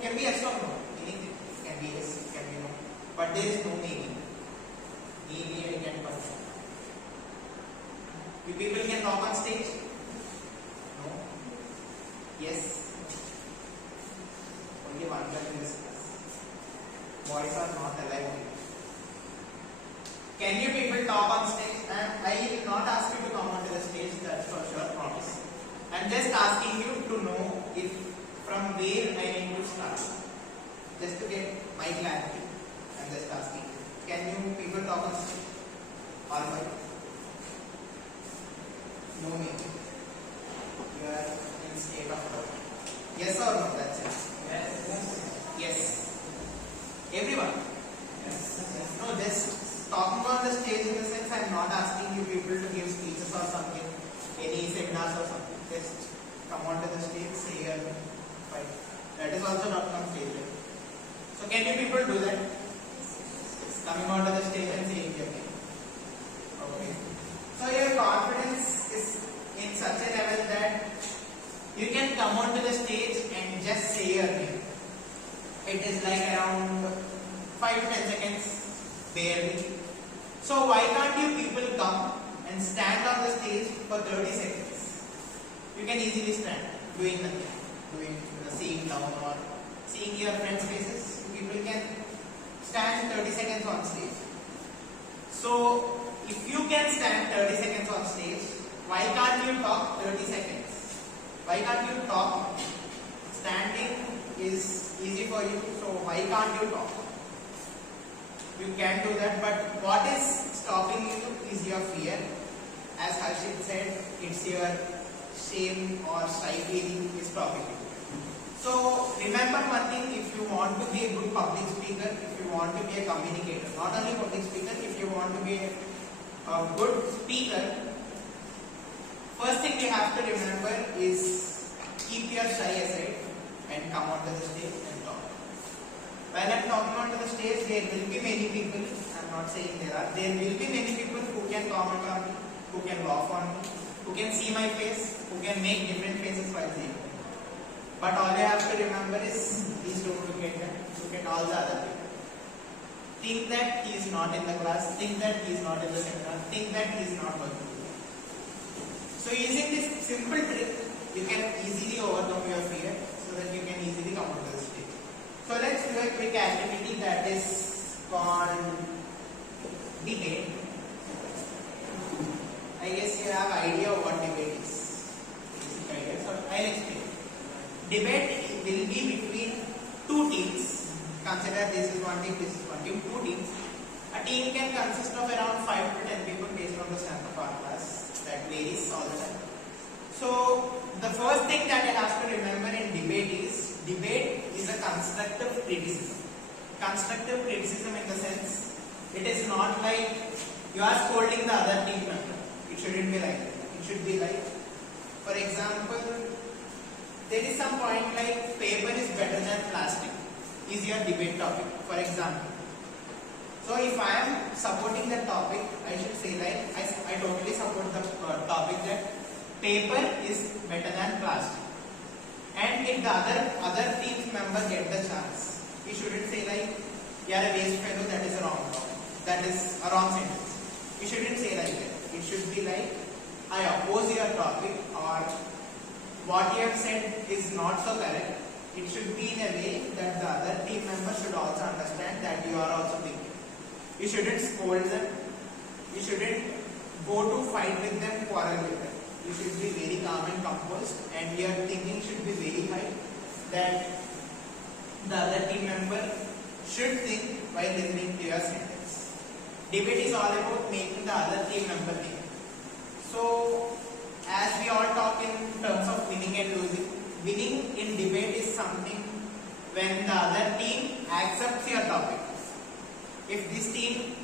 can be yes or no. Anything. It can be yes, it can be no. But there is no maybe. Maybe I can confirm. You people can talk on stage? No. Yes. Only one can discuss. Boys are not allowed. Can you people talk on stage? And I will not ask you to come onto the stage, that's for sure, promise. I am just asking you to know if from where I need to start. Just to get my clarity. I am just asking. Can you people talk on stage? All right. No maybe. You are in state of doubt. Yes or no? That's it. Yes. Everyone? Yes. No, just talking on the stage in the sense I am not asking you people to give speeches or something, any seminars or something. Just come onto the stage, say your fight. That is also not on stage. So can you people do that? Coming onto the stage and saying your thing. Okay. So your confidence is in such a level that you can come onto the stage and just say your name. It is like around 5-10 seconds barely. So why can't you people come and stand on the stage for 30 seconds? You can easily stand doing nothing, seeing down or seeing your friends' faces. You people can stand 30 seconds on stage. So if you can stand 30 seconds on stage, why can't you talk 30 seconds? Why can't you talk? Standing is easy for you, so why can't you talk? You can do that, but what is stopping you is your fear. As Harshit said, it's your shame or shy feeling is stopping you. So remember one thing, if you want to be a good public speaker, if you want to be a communicator, not only public speaker, if you want to be a good speaker, first thing you have to remember is keep your shy aside and come onto the stage and talk. While I am talking onto the stage, there will be many people, I am not saying there will be many people who can comment on me, who can laugh on me, who can see my face, who can make different faces while saying. But all you have to remember is, please don't look at them, look at all the other people. Think that he is not in the class, think that he is not in the seminar, think that he is not working. So using this simple trick, you can easily overcome your fear so that you can easily come onto the stage. So let's do a quick activity that is called debate. I guess you have idea of what debate is. Basic idea. So I'll explain. Debate will be between two teams. Consider this is one team, this is one team, two teams. A team can consist of around 5 to 10 people based on the strength of our class. That varies all the time. So the first thing that I have to remember in debate is a constructive criticism. Constructive criticism in the sense, it is not like you are scolding the other team member. It shouldn't be like that. It should be like, for example, there is some point like paper is better than plastic is your debate topic, for example. So if I am supporting the topic, I should say like, I totally support the topic that paper is better than plastic. And if the other team's member get the chance, he shouldn't say like, you are a waste fellow, that is a wrong topic. That is a wrong sentence. You shouldn't say like that. It should be like, I oppose your topic, or what you have said is not so correct. It should be in a way that the other team member should also understand that you are also thinking. You shouldn't scold them. You shouldn't go to fight with them, quarrel with them. You should be very calm and composed, and your thinking should be very high that the other team member should think while listening to your sentence. Debate is all about making the other team member think. So, as we all talk in terms of winning and losing, winning in debate is something when the other team accepts your topic. If this team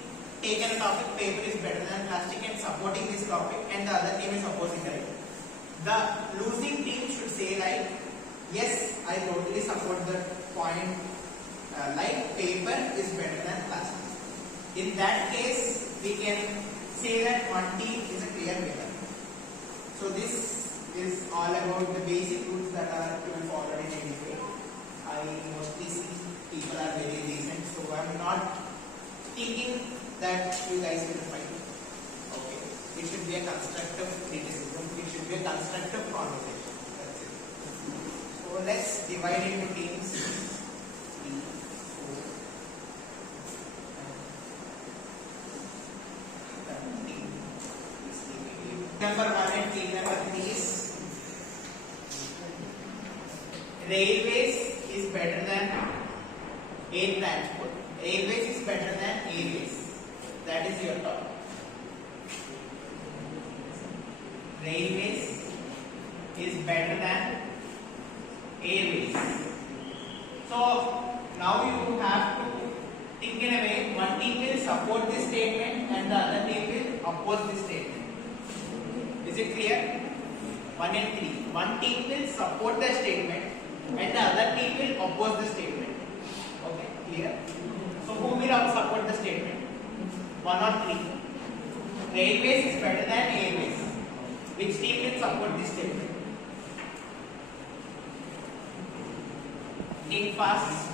taken a topic, paper is better than plastic, and supporting this topic, and the other team is opposing, right? The losing team should say like, yes, I totally support the point, like paper is better than plastic. In that case, we can say that one team is a clear winner. So this is all about the basic rules that are to be followed in a debate. I most constructive criticism. It should be a constructive conversation. That's it. So let's divide into teams. Number 1 and team number 3 is railways is better than air transport. Railways is better than airways. That is your topic. Railways is better than airways. So now you have to think in a way, one team will support this statement and the other team will oppose this statement. Is it clear? 1 and 3. One team will support the statement and the other team will oppose the statement. Okay, clear? So who will support the statement? 1 or 3? Railways is better than airways. Which team will support this statement? Think fast.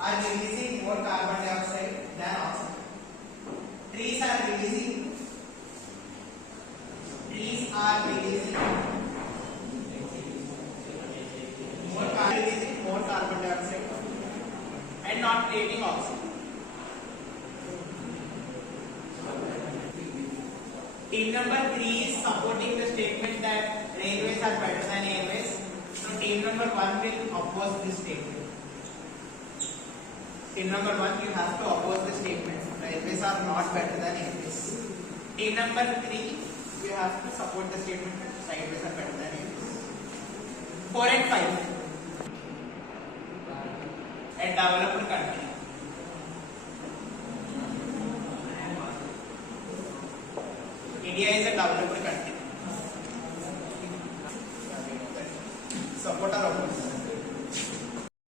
Are releasing more carbon dioxide than oxygen. Trees are releasing more carbon dioxide and not creating oxygen. Team number 3 is supporting the statement that railways are better than airways. So team number 1 will oppose this statement. Team number 1, you have to oppose the statement. Railways are not better than airways. Team number 3, you have to support the statement that railways are better than airways. 4 and 5. A developed country. India is a developed